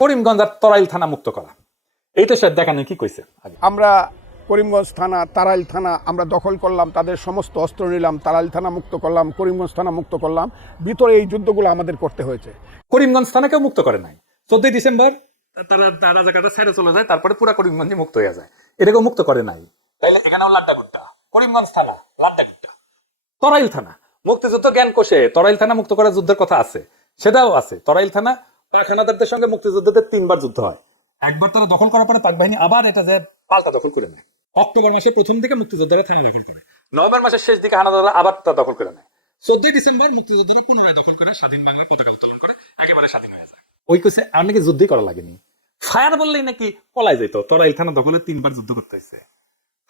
করিমগঞ্জ আর তরাইল থানা মুক্ত করা, এইটা স্যার দেখানো কি কইছে আগে? আমরা করিমগঞ্জ থানা, তারাইল থানা আমরা দখল করলাম, তাদের সমস্ত অস্ত্র নিলাম, তারাইল থানা মুক্ত করলাম, করিমগঞ্জ থানা মুক্ত করলাম। ভিতরে এই যুদ্ধগুলো আমাদের করতে হয়েছে। করিমগঞ্জ থানাকেও মুক্ত করে নাই। 14 ডিসেম্বর তারা রাজাকারটা ছেড়ে চলে যায়, তারপরে পুরা করিমগঞ্জ মুক্ত হয়ে যায়, এটাকেও মুক্ত করে নাই। তাইলে এখানেও লাড্ডাগুট্টা। করিমগঞ্জ থানা লাড্ডাগুট্টা। তরাইল থানা মুক্তিযুদ্ধ জ্ঞান কোষে তরাইল থানা মুক্ত করার যুদ্ধের কথা আছে, সেটাও আছে। তরাইল থানা পাখানাদারদের সঙ্গে মুক্তিযুদ্ধদের 3বার যুদ্ধ হয়। একবার তারা দখল করার পরে পাক বাহিনী আবার এটা যে পাল্টা দখল করে নেয়। অক্টোবর মাসের প্রথম দিকে মুক্তিযোদ্ধারা থানা দখল করে, নভেম্বর মাসের শেষ দিকে হানাদাররা আবার তা দখল করে নেয়। 14 ডিসেম্বর মুক্তিযোদ্ধারা পুনরায় দখল করে স্বাধীন বাংলায় পতাকা উত্তোলন করে একেবারে স্বাধীন হয়ে যায়। ওই কোসে আর নাকি যুদ্ধই করা লাগেনি। ফায়ার বললেই নাকি পলায় যেত। তরাইল থানা দখলে 3বার যুদ্ধ করতে হয়েছে।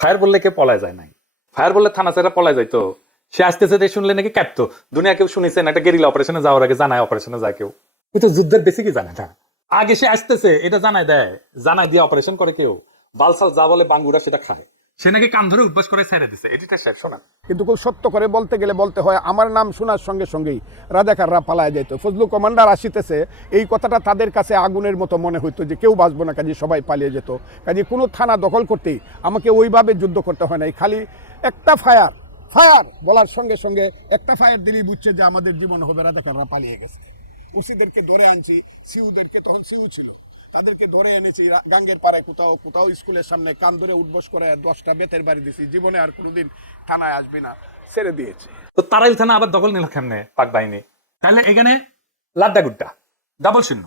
ফায়ার বললে কে পলায় যায় নাই। ফায়ার বললে থানা ছেড়ে পলায় যাইতো। সে আসতেছে শুনলে নাকি কাঁপতো। দুনিয়া কেউ শুনেছেন একটা গেরিলা অপারেশনে যাওয়ার আগে জানায় অপারেশনে যায় কেউ? কিন্তু যুদ্ধের বেশি কি জানে না। আগে সে আসতেছে এটা জানায় দেয়, জানায় দিয়ে অপারেশন করে কেউ। বালসাল যা বলে বাঙ্গুরা সেটা খায়। সে নাকি কান ধরে উঠবাস করে ছেড়ে দিছে। এডিটার সাহেব শোনান। কিন্তু খুব সত্য করে বলতে গেলে বলতে হয়, আমার নাম শোনার সঙ্গে সঙ্গেই রাজাকাররা পালায় যেত। ফজলু কমান্ডার আসিতেছে, এই কথাটা তাদের কাছে আগুনের মতো মনে হইতো যে কেউ বাঁচবো না, কাজে সবাই পালিয়ে যেত। কাজে কোনো থানা দখল করতেই আমাকে ওইভাবে যুদ্ধ করতে হয় নাই। খালি একটা ফায়ার বলার সঙ্গে সঙ্গে একটা ফায়ার দিলেই বুঝছে যে আমাদের জীবন হবে, রাজাকাররা পালিয়ে গেছে। উসিদেরকে ধরে আনছি, সিউদেরকে, তখন সিউ ছিল, তাদেরকে ধরে এনেছি গাঙ্গের পাড়ায়, কোথাও স্কুলের সামনে কান ধরে উঠবস করে 10টা বেতের বাড়ি দিছি। জীবনে আর কোনোদিন থানায় আসবি না, ছেড়ে দিয়েছি। তো তারাইল থানা আবার দখল নিল কেমনে পাক বাহিনী? তাহলে এখানে লাড্ডাগুট্টা ডাবল শূন্য।